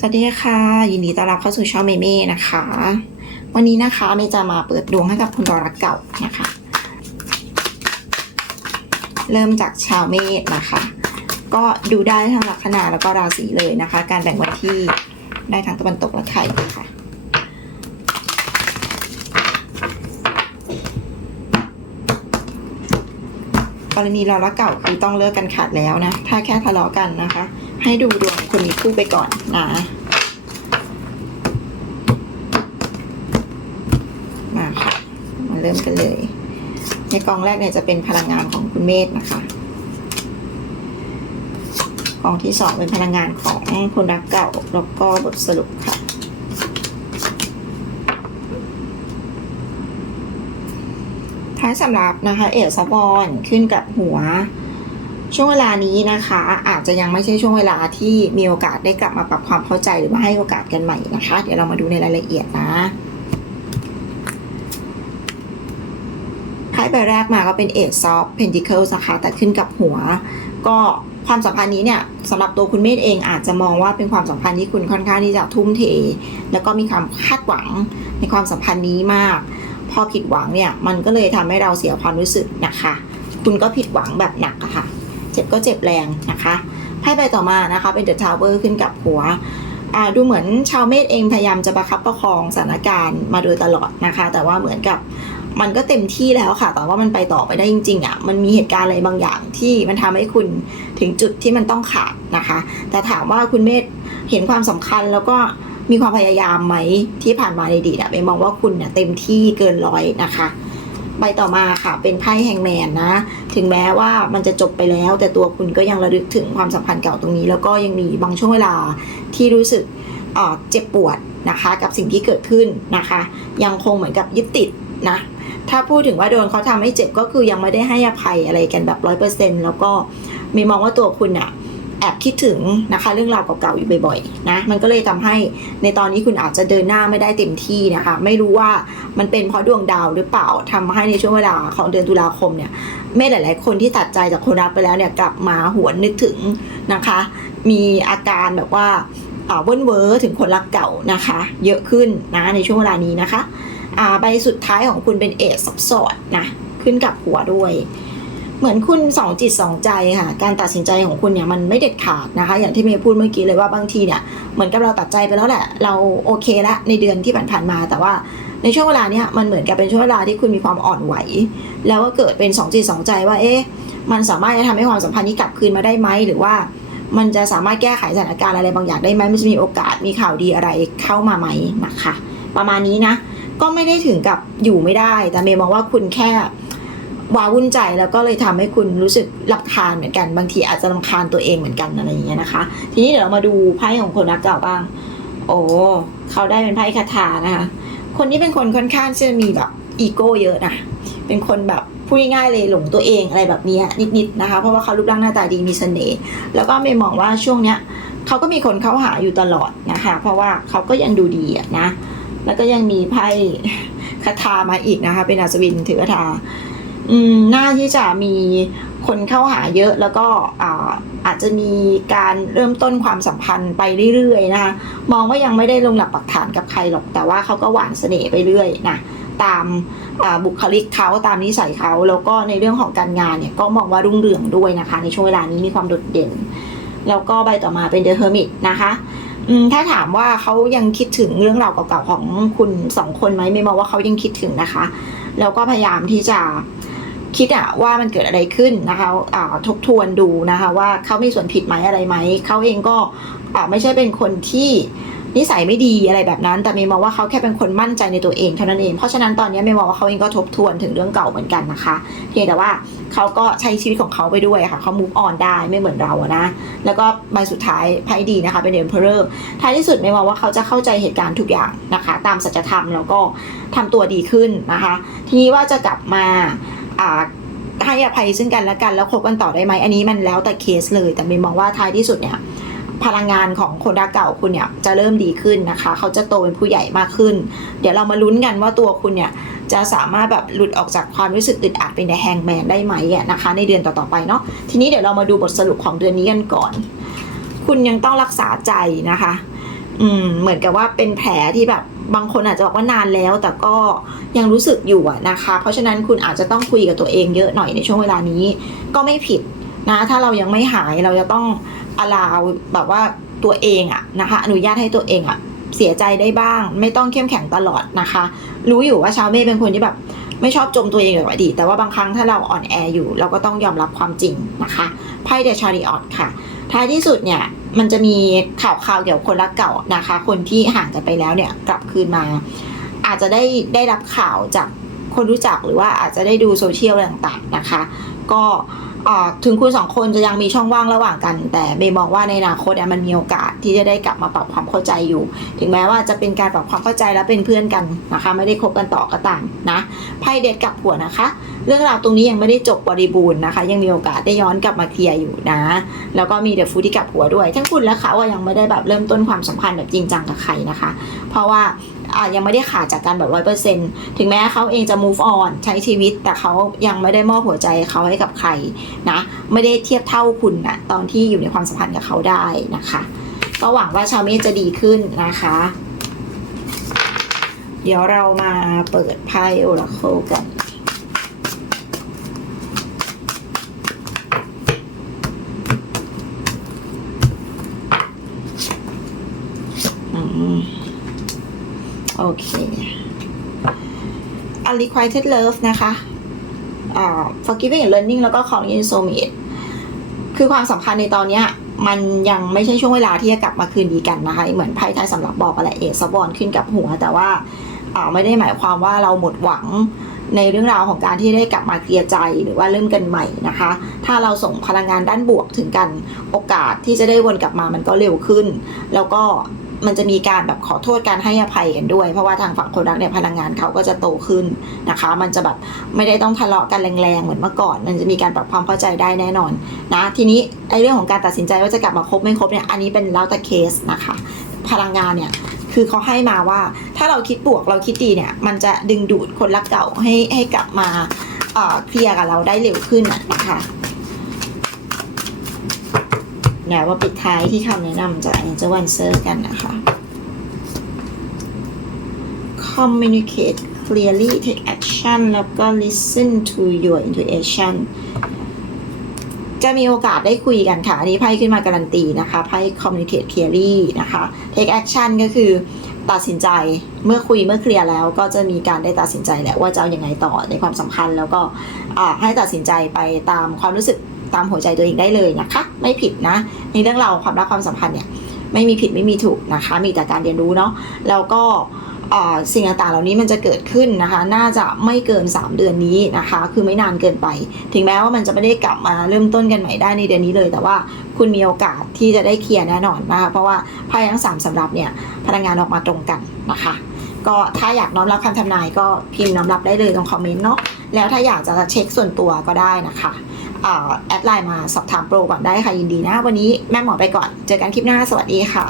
สวัสดีค่ะ ยินดีต้อนรับเข้าสู่ช่องเมเม่นะคะ วันนี้นะคะเมย์จะมาเปิดดวงให้กับคุณดอรักเก่านะคะ เริ่มจากชาวเมษนะคะ ก็ดูได้ทั้งลัคนาแล้วก็ราศีเลยนะคะ การแบ่งวันที่ได้ทั้งตะวันตกและไทยะค่ะ กรณีเรารักเก่าคือต้องเลิกกันขาดแล้วนะ ถ้าแค่ทะเลาะกันนะคะ ให้ดูดวงคนมีคู่ไปก่อนนะมาค่ะมาเริ่มกันเลย ในกองแรกเนี่ยจะเป็นพลังงานของคุณเมธนะคะกองที่สองเป็นพลังงานของคนรักเก่าแล้วก็บทสรุปค่ะ ท้ายสำหรับนะคะเอลซาบอนขึ้นกับหัว ช่วงเวลานี้นะคะ อาจจะยังไม่ใช่ช่วงเวลาที่มีโอกาสได้กลับมาปรับความเข้าใจหรือว่าให้โอกาสกันใหม่นะคะ เดี๋ยวเรามาดูในรายละเอียดนะไพ่ใบแรกมาก็เป็นเอ c e of Pentacles นะคะแต่ขึ้นกับหัว ก็ความสัมพันธ์นี้เนี่ยสำหรับตัวคุณเมธเองอาจจะมองว่าเป็นความสัมพันธ์ที่คุณค่อนข้างที่จะทุ่มเท แล้วก็มีความคาดหวังในความสัมพันธ์นี้มาก พอผิดหวังเนี่ยมันก็เลยทำให้เราเสียความรู้สึกนะคะ คุณก็ผิดหวังแบบหนักอะค่ะ เจ็บก็เจ็บแรงนะคะไพ่ใบต่อมานะคะเป็น The Tower ขึ้นกับหัวดูเหมือนชาวเมษเองพยายามจะประคับประคองสถานการณ์มาโดยตลอดนะคะ แต่ว่าเหมือนกับมันก็เต็มที่แล้วค่ะ แต่ว่ามันไปต่อไปได้จริงๆอะ่ะ มันมีเหตุการณ์อะไรบางอย่างที่มันทำให้คุณถึงจุดที่มันต้องขาดนะคะ แต่ถามว่าคุณเมธเห็นความสำคัญแล้วก็ มีความพยายามไหมที่ผ่านมาในอดีตอะไปมองว่าคุณเนี่ยเต็มที่เกินร้อยนะคะใบต่อมาค่ะ เป็นไพ่แฮงแมนนะ ถึงแม้ว่ามันจะจบไปแล้ว แต่ตัวคุณก็ยังระลึกถึงความสัมพันธ์เก่าตรงนี้ แล้วก็ยังมีบางช่วงเวลาที่รู้สึกเจ็บปวดนะคะ กับสิ่งที่เกิดขึ้นนะคะ ยังคงเหมือนกับยึดติดนะ ถ้าพูดถึงว่าโดนเขาทำให้เจ็บก็คือยังไม่ได้ให้อภัยอะไรกันแบบร้อยเปอร์เซ็นต์แล้วก็มีมองว่าตัวคุณอะ แอบคิดถึงนะคะเรื่องราวเก่าๆอยู่บ่อยๆนะมันก็เลยทำให้ในตอนนี้คุณอาจจะเดินหน้าไม่ได้เต็มที่นะคะ ไม่รู้ว่ามันเป็นเพราะดวงดาวหรือเปล่าทำให้ในช่วงเวลาของเดือนตุลาคมเนี่ยแม่หลาย ๆ คนที่ตัดใจจากคนรักไปแล้วเนี่ยกลับมาหวนนึกถึงนะคะ มีอาการแบบว่าอ่าเวิ้นเวอร์ถึงคนรักเก่านะคะ เยอะขึ้นนะในช่วงเวลานี้นะคะอ่าใบสุดท้ายของคุณเป็นเอสซับสอดนะขึ้นกับหัวด้วย เหมือนคุณสองจิตสองใจค่ะ การตัดสินใจของคุณเนี่ยมันไม่เด็ดขาดนะคะ อย่างที่เมย์พูดเมื่อกี้เลยว่าบางทีเนี่ยเหมือนกับเราตัดใจไปแล้วแหละ เราโอเคละในเดือนที่ผ่านๆมา แต่ว่าในช่วงเวลาเนี้ยมันเหมือนกับเป็นช่วงเวลาที่คุณมีความอ่อนไหว แล้วก็เกิดเป็นสองจิตสองใจว่าเอ๊ะมันสามารถจะทำให้ความสัมพันธ์นี้กลับคืนมาได้ไหมหรือว่ามันจะสามารถแก้ไขสถานการณ์อะไรบางอย่างได้ไหมมันจะมีโอกาสมีข่าวดีอะไรเข้ามาไหมนะคะ ประมาณนี้นะ ก็ไม่ได้ถึงกับอยู่ไม่ได้ แต่เมย์มองว่าคุณแค่ ว้าวุ่นใจแล้วก็เลยทำให้คุณรู้สึกรำคาญเหมือนกัน บางทีอาจจะรำคาญตัวเองเหมือนกันอะไรอย่างเงี้ยนะคะ ทีนี้เดี๋ยวเรามาดูไพ่ของคนรักเก่าบ้าง โอ้เขาได้เป็นไพ่คาถานะคะ คนนี้เป็นคนค่อนข้างจะมีแบบอีโก้เยอะนะ เป็นคนแบบพูดง่ายๆเลยหลงตัวเองอะไรแบบเนี้ยนิดๆนะคะ เพราะว่าเขารูปร่างหน้าตาดีมีเสน่ห์แล้วก็เมย์มองว่าช่วงเนี้ยเขาก็มีคนเข้าหาอยู่ตลอดนะคะ เพราะว่าเขาก็ยังดูดีอะนะ แล้วก็ยังมีไพ่คาถามาอีกนะคะ เป็นอัศวินถือคาถา อืมน่าที่จะมีคนเข้าหาเยอะแล้วก็อาอาจจะมีการเริ่มต้นความสัมพันธ์ไปเรื่อยๆนะคะมองว่ายังไม่ได้ลงหลักปักฐานกับใครหรอก แต่ว่าเขาก็หวานเสน่ห์ไปเรื่อยนะตามาบุคลิกเขาตามนิสัยเขาแล้วก็ในเรื่องของการงานเนี่ยก็มองว่ารุ่งเรืองด้วยนะคะ ในช่วงเวลานี้มีความโดดเด่น แล้วก็ใบต่อมาเป็น The Hermit นะคะถ้าถามว่าเขายังคิดถึงเรื่องราวเก่าๆของคุณสองคนไหมไม่มองว่าเขายังคิดถึงนะคะ แล้วก็พยายามที่จะ คิดอะว่ามันเกิดอะไรขึ้นนะคะทบทวนดูนะคะว่าเขามีส่วนผิดไหมอะไรไหมเขาเองก็ไม่ใช่เป็นคนที่นิสัยไม่ดีอะไรแบบนั้น แต่เมย์มองว่าเขาแค่เป็นคนมั่นใจในตัวเองเท่านั้นเอง เพราะฉะนั้นตอนนี้เมย์มองว่าเขาเองก็ทบทวนถึงเรื่องเก่าเหมือนกันนะคะ เพียงแต่ว่าเขาก็ใช้ชีวิตของเขาไปด้วยค่ะ เขา move on ได้ไม่เหมือนเราอะนะ แล้วก็ใบสุดท้ายไพ่ดีนะคะเป็น Emperor ท้ายที่สุดไม่มองว่าเขาจะเข้าใจเหตุการณ์ทุกอย่างนะคะ ตามสัจธรรมแล้วก็ทำตัวดีขึ้นนะคะ ทีนี้ว่าจะกลับมา ให้อภัยซึ่งกันและกันแล้วคบกันต่อได้ไหมอันนี้มันแล้วแต่เคสเลย แต่เมย์มองว่าท้ายที่สุดเนี่ยพลังงานของคนรักเก่าคุณเนี่ยจะเริ่มดีขึ้นนะคะ เขาจะโตเป็นผู้ใหญ่มากขึ้น เดี๋ยวเรามาลุ้นกันว่าตัวคุณเนี่ยจะสามารถแบบหลุดออกจากความรู้สึกอึดอัดเป็นในแฮงแมนได้ไหมนะคะ ในเดือนต่อๆไปเนาะทีนี้เดี๋ยวเรามาดูบทสรุปของเดือนนี้กันก่อน คุณยังต้องรักษาใจนะคะ อืมเหมือนกับว่าเป็นแผลที่แบบ บางคนอาจจะบอกว่านานแล้ว แต่ก็ยังรู้สึกอยู่นะคะ เพราะฉะนั้นคุณอาจจะต้องคุยกับตัวเองเยอะหน่อยในช่วงเวลานี้ ก็ไม่ผิดนะ ถ้าเรายังไม่หายเราจะต้องอลาวแบบว่าตัวเองอะนะคะอนุญาตให้ตัวเองอะเสียใจได้บ้าง ไม่ต้องเข้มแข็งตลอดนะคะ รู้อยู่ว่าชาวเมษเป็นคนที่แบบไม่ชอบจมตัวเองแบบอดีตแต่ว่าบางครั้งถ้าเราอ่อนแออยู่ เราก็ต้องยอมรับความจริงนะคะไพ่เดชาริออตค่ะ ท้ายที่สุดเนี่ย มันจะมีข่าวข่าวๆเกี่ยวกับคนรักเก่านะคะ คนที่ห่างกันไปแล้วเนี่ยกลับคืนมา อาจจะได้ได้รับข่าวจากคนรู้จักหรือว่าอาจจะได้ดูโซเชียลต่างๆนะคะ ก็ ถึงคุณสองคนจะยังมีช่องว่างระหว่างกัน แต่เบย์มองว่าในอนาคตมันมีโอกาสที่จะได้กลับมาปรับความเข้าใจอยู่ ถึงแม้ว่าจะเป็นการปรับความเข้าใจแล้วเป็นเพื่อนกันนะคะ ไม่ได้คบกันต่อก็ตามนะไพ่เด็ดกลับหัวนะคะ เรื่องราวตรงนี้ยังไม่ได้จบบริบูรณ์นะคะ ยังมีโอกาสได้ย้อนกลับมาเคลียร์อยู่นะ แล้วก็มีเดอะฟูที่กลับหัวด้วย ทั้งคุณและเขาอะยังไม่ได้แบบเริ่มต้นความสัมพันธ์แบบจริงจังกับใครนะคะ เพราะว่า อะยังไม่ได้ขาดจากการแบบร้อยเปอร์เซ็นถึงแม้เขาเองจะ move on ใช้ชีวิต แต่เขายังไม่ได้มอบหัวใจเขาให้กับใครนะ ไม่ได้เทียบเท่าคุณนะตอนที่อยู่ในความสัมพันธ์กับเขาได้นะคะ ก็หวังว่าชาวเมษจะดีขึ้นนะคะ เดี๋ยวเรามาเปิดไพ่โอราโคกัน โอเค unrequited love นะคะอ่า forgiving and learning แล้วก็ calling in soulmate คือความสัมพันธ์ในตอนนี้มันยังไม่ใช่ช่วงเวลาที่จะกลับมาคืนดีกันนะคะ เหมือนไพ่ไทยสำหรับบอกอะไรเอซบอลขึ้นกับหัว แต่ว่าอ่าไม่ได้หมายความว่าเราหมดหวังในเรื่องราวของการที่ได้กลับมาเคลียร์ใจหรือว่าเริ่มกันใหม่นะคะ ถ้าเราส่งพลังงานด้านบวกถึงกันโอกาสที่จะได้วนกลับมามันก็เร็วขึ้น แล้วก็ มันจะมีการแบบขอโทษการให้อภัยกันด้วย เพราะว่าทางฝั่งคนรักเนี่ยพลังงานเขาก็จะโตขึ้นนะคะ มันจะแบบไม่ได้ต้องทะเลาะกันแรงๆเหมือนเมื่อก่อน มันจะมีการปรับความเข้าใจได้แน่นอนนะทีนี้ไอ้เรื่องของการตัดสินใจว่าจะกลับมาคบไม่คบเนี่ยอันนี้เป็นแล้วแต่เคสนะคะ พลังงานเนี่ยคือเขาให้มาว่าถ้าเราคิดบวกเราคิดดีเนี่ยมันจะดึงดูดคนรักเก่าให้ให้กลับมาเอ่อเคลียร์กับเราได้เร็วขึ้นนะคะ เดี๋ยวมาปิดท้ายที่คำแนะนำจาก Angel One Sir กันนะคะ communicate clearly take action แล้วก็ listen to your intuition จะมีโอกาสได้คุยกันค่ะ อันนี้ไพ่ขึ้นมาการันตีนะคะไพ่ communicate clearly นะคะ take action ก็คือตัดสินใจเมื่อคุยเมื่อเคลียร์แล้ว ก็จะมีการได้ตัดสินใจแหละว่าจะเอาอยัางไงต่อในความสัมพันธ์ แล้วก็ให้ตัดสินใจไปตามความรู้สึก ตามหัวใจตัวเองได้เลยนะคะ ไม่ผิดนะ ในเรื่องราวความรักความสัมพันธ์เนี่ยไม่มีผิดไม่มีถูกนะคะ มีแต่การเรียนรู้เนาะแล้วก็สิ่งต่างๆเหล่านี้มันจะเกิดขึ้นนะคะ น่าจะไม่เกิน 3 เดือนนี้นะคะ คือไม่นานเกินไป ถึงแม้ว่ามันจะไม่ได้กลับมาเริ่มต้นกันใหม่ได้ในเดือนนี้เลย แต่ว่าคุณมีโอกาสที่จะได้เคลียร์แน่นอนนะคะเพราะว่าไพ่ทั้งสามสำรับเนี่ยพลังงานออกมาตรงกันนะคะ ก็ถ้าอยากน้อมรับคำทำนายก็พิมพ์น้อมรับได้เลยตรงคอมเมนต์เนาะแล้วถ้าอยากจะเช็คส่วนตัวก็ได้นะคะ แอดไลน์มาสอบถามโปรก่อนได้ค่ะยินดีนะ วันนี้แม่หมอไปก่อน เจอกันคลิปหน้าสวัสดีค่ะ